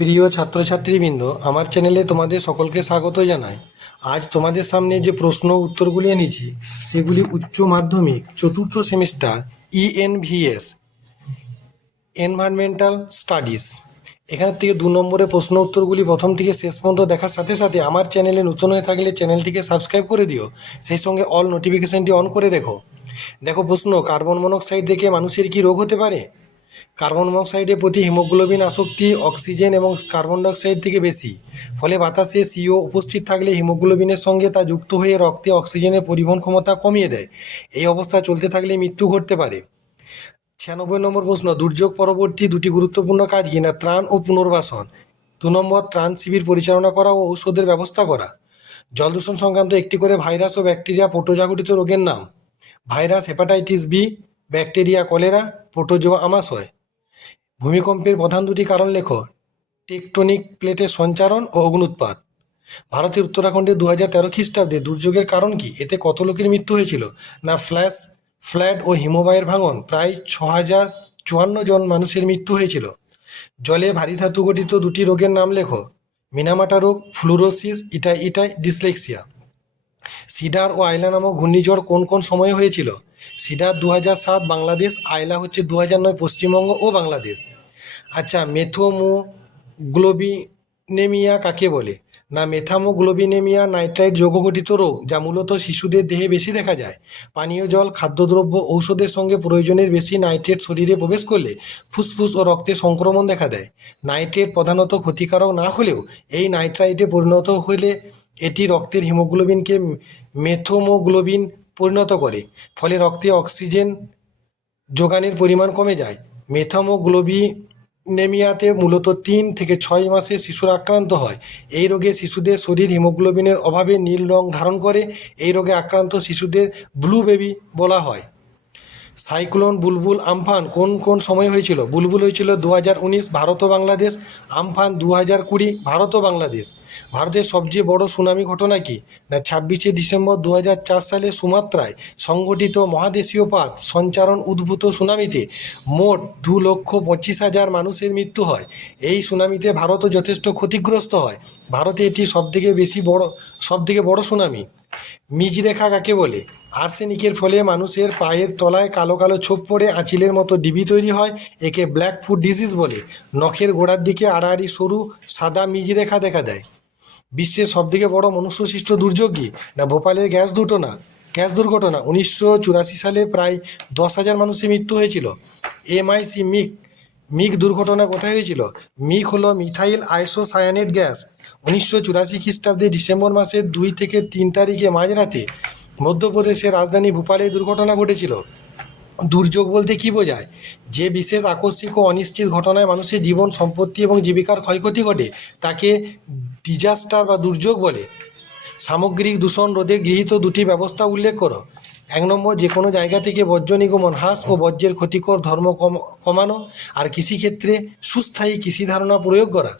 প্রিয় ছাত্রছাত্রীবৃন্দ, আমার চ্যানেলে তোমাদের সকলকে স্বাগত জানাই। আজ তোমাদের সামনে যে প্রশ্ন উত্তরগুলি এনেছি সেগুলি উচ্চ মাধ্যমিক চতুর্থ সেমিস্টার ইএনভিএস এনভায়রনমেন্টাল স্টাডিজ এখান থেকে 2 নম্বরের প্রশ্ন উত্তরগুলি প্রথম থেকে শেষ পর্যন্ত দেখার সাথে সাথে আমার চ্যানেলে নতুন হয়ে থাকলে চ্যানেলটিকে সাবস্ক্রাইব করে দিও, সেই সঙ্গে অল নোটিফিকেশানটি অন করে রেখো। দেখো প্রশ্ন, কার্বন মনোক্সাইড থেকে মানুষের কি রোগ হতে পারে? কার্বন মনোক্সাইডের প্রতি হিমোগ্লোবিন আসক্তি অক্সিজেন এবং কার্বন ডাইঅক্সাইড থেকে বেশি। ফলে বাতাসে সিও উপস্থিত থাকলে হিমোগ্লোবিনের সঙ্গে তা যুক্ত হয়ে রক্তে অক্সিজেনের পরিবহন ক্ষমতা কমিয়ে দেয়। এই অবস্থা চলতে থাকলে মৃত্যু ঘটতে পারে। 96 নম্বর প্রশ্ন, দুর্যোগ পরবর্তী 2টি গুরুত্বপূর্ণ কাজ কি? না ত্রাণ ও পুনর্বাসন। 2 নম্বর, ত্রাণ শিবির পরিচালনা করা ও ঔষধের ব্যবস্থা করা। জল দূষণ সংক্রান্ত একটি করে ভাইরাস ও ব্যাকটেরিয়া প্রোটোজোয়াঘটিত রোগের নাম। Virus hepatitis B, bacteria cholera, protozoa আমাশয়। ভূমিকম্পের প্রধান 2টি কারণ লেখো। টেকটনিক প্লেটের সঞ্চারণ ও অগ্ন্যুৎপাত। ভারতের উত্তরাখণ্ডে 2013 খ্রিস্টাব্দে দুর্যোগের কারণ কি? এতে কত লোকের মৃত্যু হয়েছিল? না ফ্ল্যাশ ফ্ল্যাড ও হিমবাহের ভাঙন, প্রায় 6054 জন মানুষের মৃত্যু হয়েছিল। জলে ভারী ধাতু গঠিত 2টি রোগের নাম লেখো। মিনামাটা রোগ, ফ্লুরোসিস, ইটাই ডিসলেক্সিয়া। সিডার ও আয়লা নামক ঘূর্ণিঝড় কোন কোন সময়ে হয়েছিল? সিডার 2007 বাংলাদেশ, আয়লা হচ্ছে 2009 পশ্চিমবঙ্গ ও বাংলাদেশ। আচ্ছা, মেথোমোগ্লোবিনেমিয়া কাকে বলে? না মেথামোগ্লোবিনেমিয়া নাইট্রাইট যৌগঘটিত রোগ, যা মূলত শিশুদের দেহে বেশি দেখা যায়। পানীয় জল, খাদ্যদ্রব্য, ঔষধের সঙ্গে প্রয়োজনের বেশি নাইট্রেট শরীরে প্রবেশ করলে ফুসফুস ও রক্তে সংক্রমণ দেখা দেয়। নাইট্রেট প্রধানত ক্ষতিকারক না হলেও এই নাইট্রাইটে পরিণত হলে এটি রক্তের হিমোগ্লোবিনকে মেথোমোগ্লোবিন পরিণত করে, ফলে রক্তে অক্সিজেন যোগানের পরিমাণ কমে যায়। মেথামোগ্লোবিনেমিয়াতে মূলত 3 থেকে 6 মাসে শিশুরা আক্রান্ত হয়। এই রোগে শিশুদের শরীর হিমোগ্লোবিনের অভাবে নীল রং ধারণ করে। এই রোগে আক্রান্ত শিশুদের ব্লু বেবি বলা হয়। সাইক্লোন বুলবুল আমফান কোন কোন সময় হয়েছিল? বুলবুল হয়েছিল 2019 ভারত ও বাংলাদেশ, আমফান 2020 ভারত ও বাংলাদেশ। ভারতের সবচেয়ে বড় সুনামি ঘটনা কি? না 26শে ডিসেম্বর 2004 সালে সুমাত্রায় সংঘটিত মহাদেশীয় পাত সঞ্চারণ উদ্ভূত সুনামিতে মোট 2,25,000 মানুষের মৃত্যু হয়। এই সুনামিতে ভারতও যথেষ্ট ক্ষতিগ্রস্ত হয়। ভারতে এটি সবথেকে বড় সুনামি। মিজরেখা কাকে বলে? আর্সেনিকের ফলে মানুষের পায়ের তলায় কালো কালো ছোপ পড়ে আঁচিলের মতো ডিবি তৈরি হয়। একে ব্ল্যাক ফুট ডিজিজ বলে। নখের গোড়ার দিকে আড়াআড়ি সরু সাদা মিজরেখা দেখা দেয়। বিশ্বের সবথেকে বড় মনুষ্যসৃষ্ট দুর্যোগ কি? না ভোপালের গ্যাস দুর্ঘটনা 1984 সালে প্রায় 10,000 মানুষের মৃত্যু হয়েছিল। এমআইসি মিগ দুর্ঘটনা কোথায় হয়েছিল? মিগ হলো মিথাইল আইসোসায়ানেট গ্যাস। 1984 খ্রিস্টাব্দে ডিসেম্বর মাসের 2 থেকে 3 তারিখে মাঝরাতে মধ্যপ্রদেশের রাজধানী ভোপালে দুর্ঘটনা ঘটেছিল। দুর্যোগ বলতে কী বোঝায়? যে বিশেষ আকস্মিক ও অনিশ্চিত ঘটনায় মানুষের জীবন, সম্পত্তি এবং জীবিকার ক্ষয়ক্ষতি ঘটে তাকে ডিজাস্টার বা দুর্যোগ বলে। সামগ্রিক দূষণ রোধে গৃহীত 2টি ব্যবস্থা উল্লেখ করো। 1 নম্বর, যে কোনো জায়গা থেকে বর্জ্য নির্গমন হ্রাস ও বর্জ্যের ক্ষতিকর ধর্ম কমানো। আর কৃষিক্ষেত্রে সুস্থায়ী কৃষি ধারণা প্রয়োগ করা।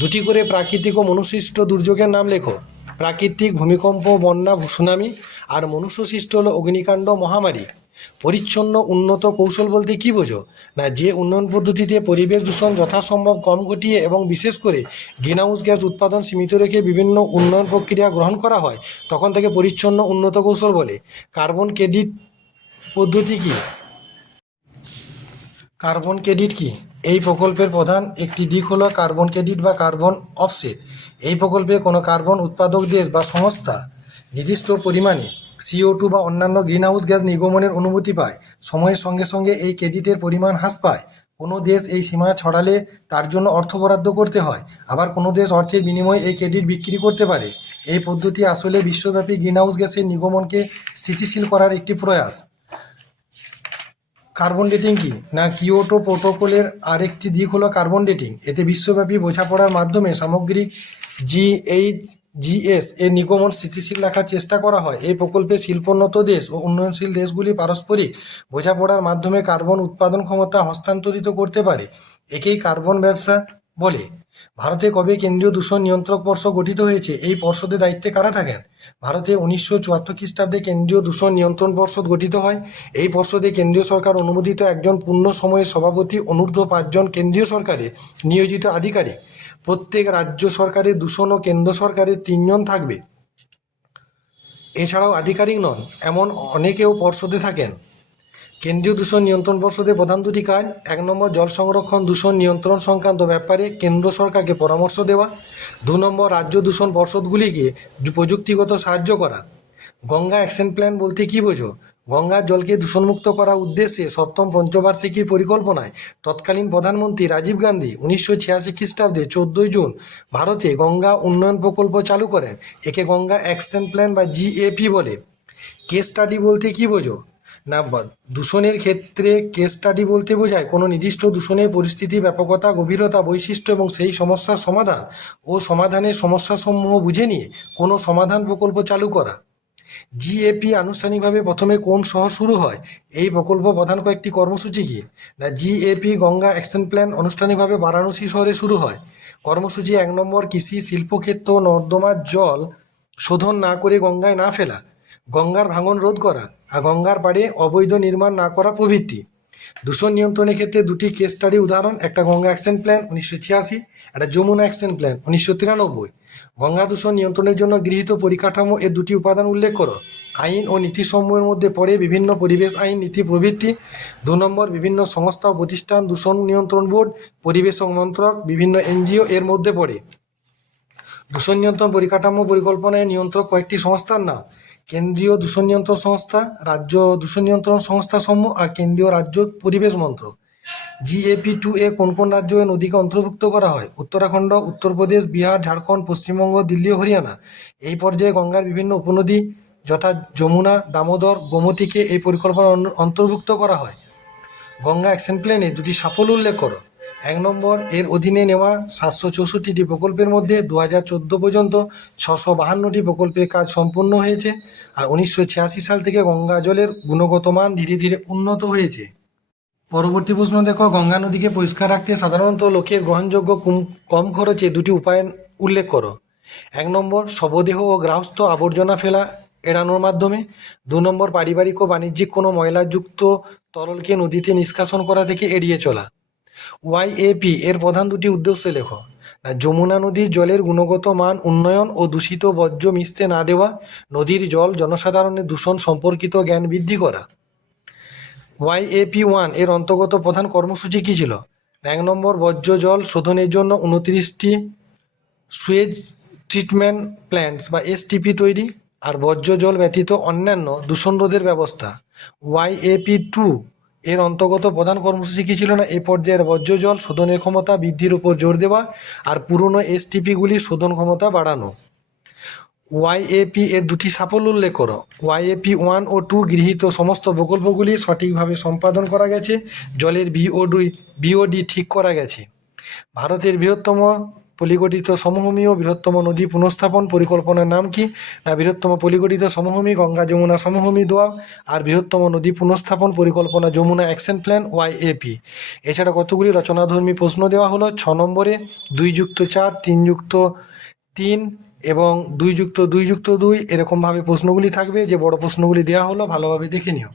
2টি করে প্রাকৃতিক ও মনুষ্যসৃষ্ট দুর্যোগের নাম লেখো। প্রাকৃতিক ভূমিকম্প, বন্যা, সুনামি। আর মনুষ্যসৃষ্ট হলো অগ্নিকাণ্ড, মহামারী। পরিচ্ছন্ন উন্নত কৌশল বলতে কী বোঝো? না যে উন্নয়ন পদ্ধতিতে পরিবেশ দূষণ যথাসম্ভব কম ঘটিয়ে এবং বিশেষ করে গ্রিনহাউস গ্যাস উৎপাদন সীমিত রেখে বিভিন্ন উন্নয়ন প্রক্রিয়া গ্রহণ করা হয় তখন থেকে পরিচ্ছন্ন উন্নত কৌশল বলে। কার্বন ক্রেডিট পদ্ধতি কি? কার্বন ক্রেডিট কি? এই প্রকল্পের প্রধান একটি দিক হলো কার্বন ক্রেডিট বা কার্বন অফসেট। এই প্রকল্পে কোনো কার্বন উৎপাদক দেশ বা সংস্থা নির্দিষ্ট পরিমাণে CO2 বা অন্যান্য গ্রিনহাউস গ্যাস নির্গমনের অনুমতি পায়। সময়ের সঙ্গে সঙ্গে এই ক্রেডিটের পরিমাণ হ্রাস পায়। কোনো দেশ এই সীমা ছড়ালে তার জন্য অর্থ বরাদ্দ করতে হয়। আবার কোনো দেশ অর্থের বিনিময়ে এই ক্রেডিট বিক্রি করতে পারে। এই পদ্ধতি আসলে বিশ্বব্যাপী গ্রিনহাউস গ্যাসের নির্গমনকে স্থিতিশীল করার একটি প্রয়াস। কার্বন ডেটিং কি? না কিয়োটো প্রোটোকলের আরেকটি দিক হলো কার্বন ডেটিং। এতে বিশ্বব্যাপী বোঝাপড়ার মাধ্যমে সামগ্রিক GHGs এর নির্গমন স্থিতিশীল রাখার চেষ্টা করা হয়। এই প্রকল্পে শিল্পোন্নত দেশ ও উন্নয়নশীল দেশগুলি পারস্পরিক বোঝাপড়ার মাধ্যমে কার্বন উৎপাদন ক্ষমতা হস্তান্তরিত করতে পারে। একেই কার্বন ব্যবসা বলে। ভারতে কবে কেন্দ্রীয় দূষণ নিয়ন্ত্রক পর্ষদ গঠিত হয়েছে? এই পর্ষদের দায়িত্বে কারা থাকেন? ভারতে 1974 খ্রিস্টাব্দে কেন্দ্রীয় দূষণ নিয়ন্ত্রণ পর্ষদ গঠিত হয়। এই পর্ষদে কেন্দ্রীয় সরকার অনুমোদিত একজন পূর্ণ সময়ের সভাপতি, অনূর্ধ্ব 5 জন কেন্দ্রীয় সরকারে নিয়োজিত আধিকারিক। প্রত্যেক রাজ্য সরকারের 2 জন ও কেন্দ্র সরকারের 3 জন থাকবে। এছাড়াও আধিকারিক নন এমন অনেকেও পর্ষদে থাকেন। কেন্দ্রীয় দূষণ নিয়ন্ত্রণ পর্ষদের প্রধান দুটি কাজ: 1 নম্বর, জল সংরক্ষণ দূষণ নিয়ন্ত্রণ সংক্রান্ত ব্যাপারে কেন্দ্র সরকারকে পরামর্শ দেওয়া। 2 নম্বর, রাজ্য দূষণ পর্ষদগুলিকে প্রযুক্তিগত সাহায্য করা। গঙ্গা অ্যাকশন প্ল্যান বলতে কী বোঝো? গঙ্গার জলকে দূষণমুক্ত করার উদ্দেশ্যে 7ম পঞ্চবার্ষিকীর পরিকল্পনায় তৎকালীন প্রধানমন্ত্রী রাজীব গান্ধী 1986 খ্রিস্টাব্দে 14 জুন ভারতে গঙ্গা উন্নয়ন প্রকল্প চালু করেন। একে গঙ্গা অ্যাকশন প্ল্যান বা GAP বলে। কেস স্টাডি বলতে কী বোঝো? না, দূষণের ক্ষেত্রে কেস স্টাডি বলতে বোঝায় কোনো নির্দিষ্ট দূষণের পরিস্থিতি, ব্যাপকতা, গভীরতা, বৈশিষ্ট্য এবং সেই সমস্যার সমাধান ও সমাধানের সমস্যাসমূহ বুঝে নিয়ে কোনো সমাধান প্রকল্প চালু করা। GAP আনুষ্ঠানিকভাবে প্রথমে কোন শহর শুরু হয়? এই প্রকল্প প্রধান কয়েকটি কর্মসূচি কি? না, GAP গঙ্গা অ্যাকশন প্ল্যান আনুষ্ঠানিকভাবে বারাণসী শহরে শুরু হয়। কর্মসূচি 1 নম্বর, কৃষি, শিল্পক্ষেত্র, নর্দমার জল শোধন না করে গঙ্গায় না ফেলা, গঙ্গার ভাঙন রোধ করা, আর গঙ্গার পাড়ে অবৈধ নির্মাণ না করা প্রভৃতি। দূষণ নিয়ন্ত্রণের ক্ষেত্রে দুটি কেস স্টাডি উদাহরণ: একটা গঙ্গা অ্যাকশন প্ল্যান 1986, একটা যমুনা অ্যাকশন প্ল্যান 1993। গঙ্গা দূষণ নিয়ন্ত্রণের জন্য গৃহীত পরিকাঠামো এর দুটি উপাদান উল্লেখ করো। আইন ও নীতিসমূহের মধ্যে পড়ে বিভিন্ন পরিবেশ আইন, নীতি প্রভৃতি। 2 নম্বর, বিভিন্ন সংস্থা ও প্রতিষ্ঠান, দূষণ নিয়ন্ত্রণ বোর্ড, পরিবেশ মন্ত্রক, বিভিন্ন NGO এর মধ্যে পড়ে। দূষণ নিয়ন্ত্রণ পরিকাঠামো পরিকল্পনায় নিয়ন্ত্রক কয়েকটি সংস্থার নাম: কেন্দ্রীয় দূষণ নিয়ন্ত্রণ সংস্থা, রাজ্য দূষণ নিয়ন্ত্রণ সংস্থা সমূহ, আর কেন্দ্রীয় রাজ্য পরিবেশ মন্ত্রক। GAP-2 কোন কোন রাজ্য ও নদীকে অন্তর্ভুক্ত করা হয়? উত্তরাখণ্ড, উত্তরপ্রদেশ, বিহার, ঝাড়খণ্ড, পশ্চিমবঙ্গ, দিল্লি ও হরিয়ানা। এই পর্যায়ে গঙ্গার বিভিন্ন উপনদী যথা যমুনা, দামোদর, গোমতীকে এই পরিকল্পনা অন্তর্ভুক্ত করা হয়। গঙ্গা অ্যাকশন প্ল্যানে দুটি সাফল্য উল্লেখ করো। 1 নম্বর, এর অধীনে নেওয়া 764টি প্রকল্পের মধ্যে 2014 পর্যন্ত 652টি প্রকল্পের কাজ সম্পন্ন হয়েছে। আর 1986 সাল থেকে গঙ্গা জলের গুণগত মান ধীরে ধীরে উন্নত হয়েছে। পরবর্তী প্রশ্ন দেখো, গঙ্গা নদীকে পরিষ্কার রাখতে সাধারণত লোকের গ্রহণযোগ্য কম খরচে দুটি উপায় উল্লেখ করো। 1 নম্বর, শবদেহ ও গার্হস্থ্য আবর্জনা ফেলা এড়ানোর মাধ্যমে। 2 নম্বর, পারিবারিক ও বাণিজ্যিক কোনো ময়লাযুক্ত তরলকে নদীতে নিষ্কাশন করা থেকে এড়িয়ে চলা। YAP এর প্রধান দুটি উদ্দেশ্য লেখো। না, যমুনা নদীর জলের গুণগত মান উন্নয়ন ও দূষিত বর্জ্য মিশতে না দেওয়া, নদীর জল জনসাধারণের দূষণ সম্পর্কিত জ্ঞান বৃদ্ধি করা। YAP-1 এর অন্তর্গত প্রধান কর্মসূচি কী ছিল? 1 নম্বর, বর্জ্য জল শোধনের জন্য 29টি সুয়েজ ট্রিটমেন্ট প্ল্যান্টস বা STP তৈরি, আর বর্জ্য জল ব্যতীত অন্যান্য দূষণ রোধের ব্যবস্থা। YAP-2 এর অন্তর্গত প্রধান কর্মসূচি কী ছিল? না, এ পর্যায়ের বর্জ্য জল শোধনের ক্ষমতা বৃদ্ধির উপর জোর দেওয়া আর পুরনো STP-গুলির শোধন ক্ষমতা বাড়ানো। YAP এর দুটি সাফল্য উল্লেখ করো। YAP-1 ও 2 গৃহীত সমস্ত প্রকল্পগুলি সঠিকভাবে সম্পাদন করা গেছে। জলের BOD ঠিক করা গেছে। ভারতের বৃহত্তম পলিগঠিত সমভূমি ও বৃহত্তম নদী পুনঃস্থাপন পরিকল্পনার নাম কি? না, বৃহত্তম পলিগঠিত সমভূমি গঙ্গা যমুনা সমভূমি দোয়াব, আর বৃহত্তম নদী পুনঃস্থাপন পরিকল্পনা যমুনা অ্যাকশন প্ল্যান YAP। এছাড়া কতগুলি রচনাধর্মী প্রশ্ন দেওয়া হলো 6 নম্বরে 2+4, 3+3 এবং 2+2+2 এরকমভাবে প্রশ্নগুলি থাকবে। যে বড় প্রশ্নগুলি দেওয়া হলো ভালোভাবে দেখে নিও।